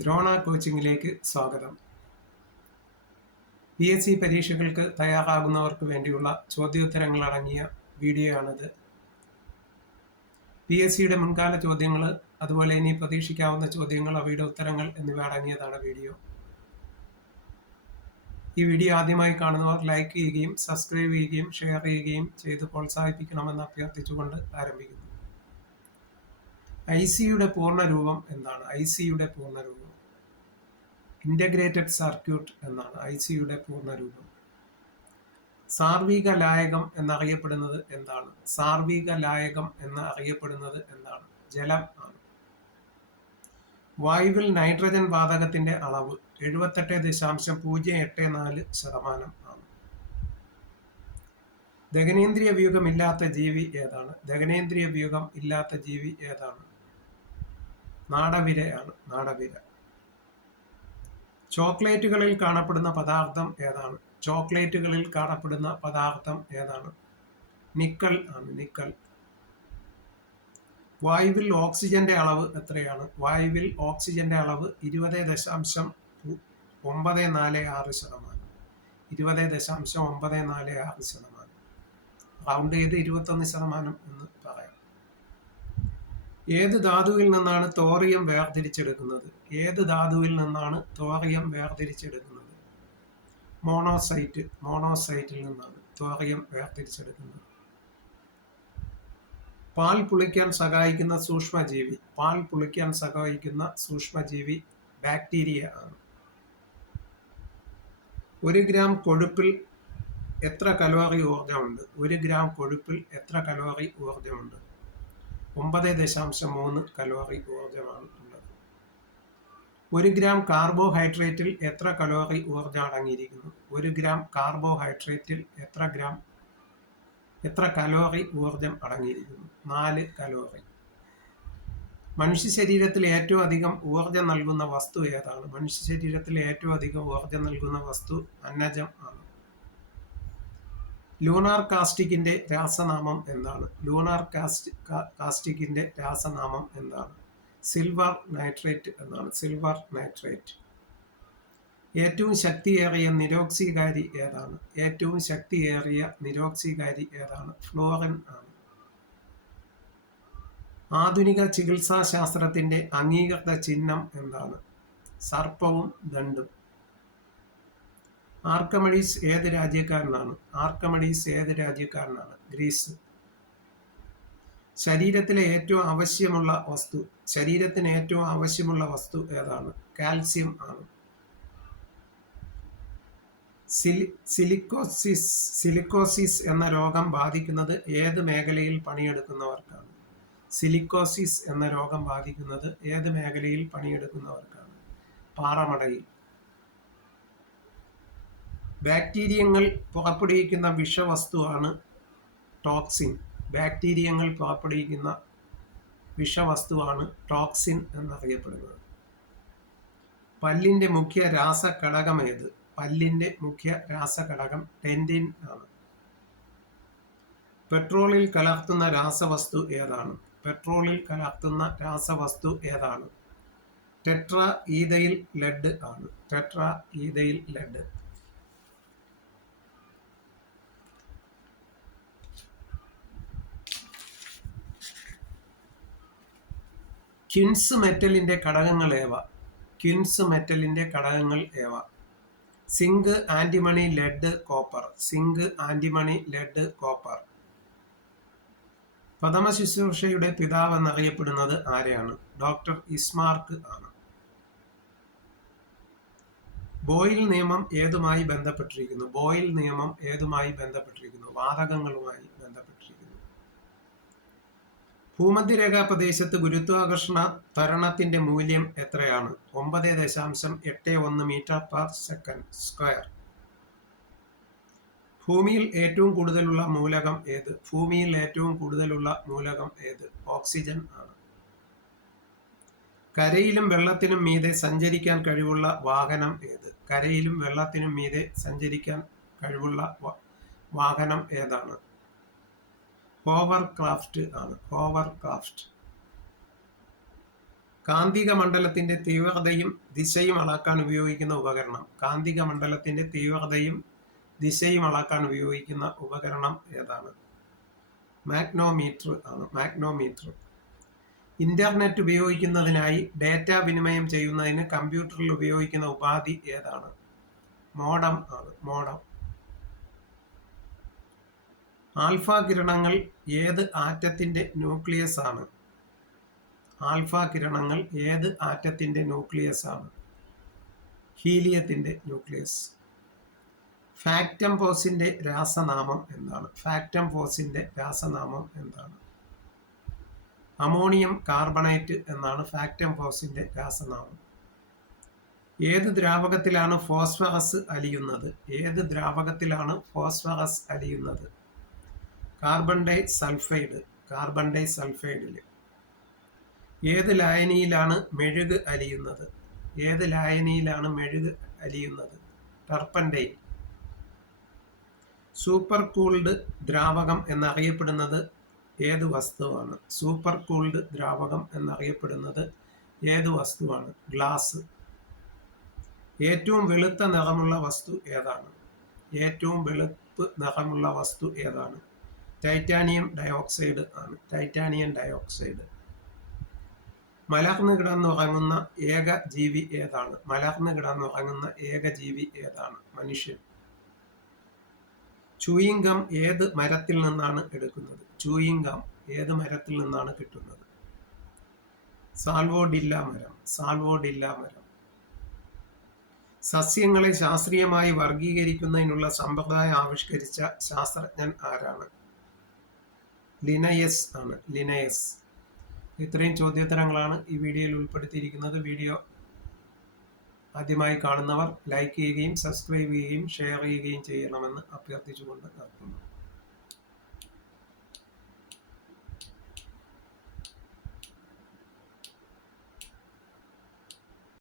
ദ്രോണ കോച്ചിങ്ങിലേക്ക് സ്വാഗതം. PSC പരീക്ഷകൾക്ക് തയ്യാറാകുന്നവർക്ക് വേണ്ടിയുള്ള ചോദ്യോത്തരങ്ങളടങ്ങിയ വീഡിയോയാണിത്. PSCയുടെ മുൻകാല ചോദ്യങ്ങൾ, അതുപോലെ ഇനി പ്രതീക്ഷിക്കാവുന്ന ചോദ്യങ്ങൾ, അവയുടെ ഉത്തരങ്ങൾ എന്നിവ അടങ്ങിയതാണ് വീഡിയോ. ഈ വീഡിയോ ആദ്യമായി കാണുന്നവർ ലൈക്ക് ചെയ്യുകയും സബ്സ്ക്രൈബ് ചെയ്യുകയും ഷെയർ ചെയ്യുകയും ചെയ്ത് പ്രോത്സാഹിപ്പിക്കണമെന്ന് അഭ്യർത്ഥിച്ചുകൊണ്ട് ആരംഭിക്കുന്നു. ICയുടെ പൂർണ്ണരൂപം എന്താണ്? ICയുടെ പൂർണ്ണരൂപം ഇന്റഗ്രേറ്റഡ് സർക്യൂട്ട് എന്നാണ് ICയുടെ പൂർണ്ണരൂപം. സാർവിക ലായകം എന്നറിയപ്പെടുന്നത് എന്താണ്? സാർവിക ലായകം എന്നറിയപ്പെടുന്നത് എന്താണ്? ജലം ആണ്. വായുവിൽ നൈട്രജൻ വാതകത്തിന്റെ അളവ് 78.084% ആണ്. ദഹനേന്ദ്രിയ വ്യൂഹം ഇല്ലാത്ത ജീവി ഏതാണ്? ദഹനേന്ദ്രിയ വ്യൂഹം ഇല്ലാത്ത ജീവി ഏതാണ്? നാടവിരയാണ്. നാടവിര. ചോക്ലേറ്റുകളിൽ കാണപ്പെടുന്ന പദാർത്ഥം ഏതാണ്? ചോക്ലേറ്റുകളിൽ കാണപ്പെടുന്ന പദാർത്ഥം ഏതാണ്? നിക്കൽ ആണ്. നിക്കൽ. വായുവിൽ ഓക്സിജന്റെ അളവ് എത്രയാണ്? വായുവിൽ ഓക്സിജന്റെ അളവ് 20.946%. 20.946%. റൗണ്ട് ചെയ്ത് 21% എന്ന് പറയാം. ഏത് ധാതുവിൽ നിന്നാണ് തോറിയം വേർതിരിച്ചെടുക്കുന്നത്? ഏത് ധാതുവിൽ നിന്നാണ് തോറിയം വേർതിരിച്ചെടുക്കുന്നത്? മോണോസൈറ്റ്. മോണോസൈറ്റിൽ നിന്നാണ് തോറിയം വേർതിരിച്ചെടുക്കുന്നത്. പാൽ പുളിക്കാൻ സഹായിക്കുന്ന സൂക്ഷ്മജീവി. പാൽ പുളിക്കാൻ സഹായിക്കുന്ന സൂക്ഷ്മജീവി ബാക്ടീരിയ ആണ്. 1 ഗ്രാം കൊഴുപ്പിൽ എത്ര കലോറി ഊർജ്ജമുണ്ട്? 1 ഗ്രാം കൊഴുപ്പിൽ എത്ര കലോറി ഊർജ്ജമുണ്ട്? 9.3 കലോറി ഊർജ്ജമാണ് ഉള്ളത്. 1 ഗ്രാം കാർബോഹൈഡ്രേറ്റിൽ എത്ര കലോറി ഊർജ്ജം അടങ്ങിയിരിക്കുന്നു? 1 ഗ്രാം കാർബോഹൈഡ്രേറ്റിൽ എത്ര കലോറി ഊർജ്ജം അടങ്ങിയിരിക്കുന്നു? 4 കലോറി. മനുഷ്യ ശരീരത്തിൽ ഏറ്റവും അധികം ഊർജ്ജം നൽകുന്ന വസ്തു ഏതാണ്? മനുഷ്യ ശരീരത്തിൽ ഏറ്റവും അധികം ഊർജ്ജം നൽകുന്ന വസ്തു അന്നജം ആണ്. ലൂണാർ കാസ്റ്റിക്കിന്റെ രാസനാമം എന്താണ്? ലൂണാർ കാസ്റ്റിക്കിന്റെ രാസനാമം എന്താണ്? സിൽവർ നൈട്രേറ്റ് എന്നാണ്. Silver nitrate. ഏറ്റവും ശക്തിയേറിയ നിരോക്സികാരി ഏതാണ്? ഏറ്റവും ശക്തിയേറിയ നിരോക്സികാരി ഏതാണ്? ഫ്ലോറിൻ ആണ്. ആധുനിക ചികിത്സാ ശാസ്ത്രത്തിന്റെ അംഗീകൃത ചിഹ്നം എന്താണ്? സർപ്പവും ദണ്ഡും. ആർക്കമിഡീസ് ഏത് രാജ്യക്കാരനാണ്? ആർക്കമിഡീസ് ഏത് രാജ്യക്കാരനാണ്? ഗ്രീസ്. ശരീരത്തിലെ ഏറ്റവും ആവശ്യമുള്ള വസ്തു. ശരീരത്തിന് ഏറ്റവും ആവശ്യമുള്ള വസ്തു ഏതാണ്? കാൽസ്യം ആണ്. സിലിക്കോസിസ് എന്ന രോഗം ബാധിക്കുന്നത് ഏത് മേഖലയിൽ പണിയെടുക്കുന്നവർക്കാണ്? സിലിക്കോസിസ് എന്ന രോഗം ബാധിക്കുന്നത് ഏത് മേഖലയിൽ പണിയെടുക്കുന്നവർക്കാണ്? പാറമടയിൽ. ബാക്ടീരിയങ്ങൾ പുറപ്പെടുവിക്കുന്ന വിഷവസ്തുവാണ് ടോക്സിൻ. ബാക്ടീരിയങ്ങൾ പുറപ്പെടുവിക്കുന്ന വിഷവസ്തുവാണ് ടോക്സിൻ എന്നറിയപ്പെടുന്നത്. പല്ലിന്റെ മുഖ്യ രാസഘടകം ഏത്? പല്ലിന്റെ മുഖ്യ രാസഘടകം ടെൻഡിൻ ആണ്. പെട്രോളിൽ കലർത്തുന്ന രാസവസ്തു ഏതാണ്? പെട്രോളിൽ കലർത്തുന്ന രാസവസ്തു ഏതാണ്? ടെട്രാ ഈഥൈൽ ലെഡ് ആണ്. Tetra ethyl lead. ക്വിൻസ് മെറ്റലിന്റെ ഘടകങ്ങൾ ഏവ? ക്വിൻസ് മെറ്റലിന്റെ ഘടകങ്ങൾ ഏവ? Zinc, antimony, lead, copper. Zinc, antimony, lead, copper. പ്രഥമ ശുശ്രൂഷയുടെ പിതാവ് എന്നറിയപ്പെടുന്നത് ആരെയാണ്? ഡോക്ടർ ഇസ്മാർക്ക് ആണ്. ബോയിൽ നിയമം ഏതുമായി ബന്ധപ്പെട്ടിരിക്കുന്നു? ബോയിൽ നിയമം ഏതുമായി ബന്ധപ്പെട്ടിരിക്കുന്നു? വാതകങ്ങളുമായി ബന്ധപ്പെട്ടിരിക്കുന്നു. ഭൂമധ്യരേഖാ പ്രദേശത്ത് ഗുരുത്വാകർഷണ ത്വരണത്തിന്റെ മൂല്യം എത്രയാണ്? 9.81 മീറ്റർ/സെക്കൻഡ്². ഭൂമിയിൽ ഏറ്റവും കൂടുതലുള്ള മൂലകം ഏത്? ഭൂമിയിൽ ഏറ്റവും കൂടുതലുള്ള മൂലകം ഏത്? ഓക്സിജൻ ആണ്. കരയിലും വെള്ളത്തിനും മീതെ സഞ്ചരിക്കാൻ കഴിവുള്ള വാഹനം ഏത്? കരയിലും വെള്ളത്തിനും മീതെ സഞ്ചരിക്കാൻ കഴിവുള്ള വാഹനം ഏതാണ്? ഹോവർ ക്രാഫ്റ്റ് ആണ്. Hover craft. കാന്തിക മണ്ഡലത്തിന്റെ തീവ്രതയും ദിശയും അളക്കാൻ ഉപയോഗിക്കുന്ന ഉപകരണം. കാന്തിക മണ്ഡലത്തിന്റെ തീവ്രതയും ദിശയും അളക്കാൻ ഉപയോഗിക്കുന്ന ഉപകരണം ഏതാണ്? മാഗ്നോമീറ്റർ ആണ്. മാഗ്നോമീറ്റർ. ഇന്റർനെറ്റ് ഉപയോഗിക്കുന്നതിനായി ഡേറ്റ വിനിമയം ചെയ്യുന്നതിന് കമ്പ്യൂട്ടറിൽ ഉപയോഗിക്കുന്ന ഉപാധി ഏതാണ്? മോഡം ആണ്. മോഡം. ആൽഫ കിരണങ്ങൾ ഏത് ആറ്റത്തിന്റെ ന്യൂക്ലിയസ് ആണ്? ആൽഫ കിരണങ്ങൾ ഏത് ആറ്റത്തിന്റെ ന്യൂക്ലിയസ് ആണ്? ഹീലിയത്തിന്റെ ന്യൂക്ലിയസ്. ഫാക്ടം ഫോഴ്സിന്റെ രാസനാമം എന്താണ്? ഫാക്ടം ഫോഴ്സിന്റെ രാസനാമം എന്താണ്? അമോണിയം കാർബണേറ്റ് എന്നാണ് ഫാക്ടം ഫോഴ്സിന്റെ രാസനാമം. ഏത് ദ്രാവകത്തിലാണ് ഫോസ്ഫറസ് അലിയുന്നത്? ഏത് ദ്രാവകത്തിലാണ് ഫോസ്ഫറസ് അലിയുന്നത്? Carbon disulphide. കാർബൺ ഡൈ സൾഫൈഡിൽ. ഏത് ലായനിയിലാണ് മെഴുക് അലിയുന്നത്? ഏത് ലായനിയിലാണ് മെഴുക് അലിയുന്നത്? ടർപ്പൻറ്റൈൻ. സൂപ്പർ കൂൾഡ് ദ്രാവകം എന്നറിയപ്പെടുന്നത് ഏത് വസ്തുവാണ്? സൂപ്പർ കൂൾഡ് ദ്രാവകം എന്നറിയപ്പെടുന്നത് ഏത് വസ്തുവാണ്? ഗ്ലാസ്. ഏറ്റവും വെളുത്ത നിറമുള്ള വസ്തു ഏതാണ്? ഏറ്റവും വെളുപ്പ് നിറമുള്ള വസ്തു ഏതാണ്? ടൈറ്റാനിയം ഡയോക്സൈഡ് ആണ്. Titanium dioxide. മലർന്നു കിടന്നുറങ്ങുന്ന ഏക ജീവി ഏതാണ്? മലർന്നു കിടന്നുറങ്ങുന്ന ഏക ജീവി ഏതാണ്? മനുഷ്യൻ. ചൂയിങ് ഗം ഏത് മരത്തിൽ നിന്നാണ് എടുക്കുന്നത്? ചൂയിങ് ഗം ഏത് മരത്തിൽ നിന്നാണ് കിട്ടുന്നത്? സാൽവോഡില്ല മരം. സാൽവോഡില്ല മരം. സസ്യങ്ങളെ ശാസ്ത്രീയമായി വർഗീകരിക്കുന്നതിനുള്ള സമ്പ്രദായം ആവിഷ്കരിച്ച ശാസ്ത്രജ്ഞൻ ആരാണ്? ലിനയസ് ആണ്. ലിനയസ്. ഇത്രയും ചോദ്യോത്തരങ്ങളാണ് ഈ വീഡിയോയിൽ ഉൾപ്പെടുത്തിയിരിക്കുന്നത്. വീഡിയോ ആദ്യമായി കാണുന്നവർ ലൈക്ക് ചെയ്യുകയും സബ്സ്ക്രൈബ് ചെയ്യുകയും ഷെയർ ചെയ്യുകയും ചെയ്യണമെന്ന് അഭ്യർത്ഥിച്ചുകൊണ്ട് നിർത്തുന്നു.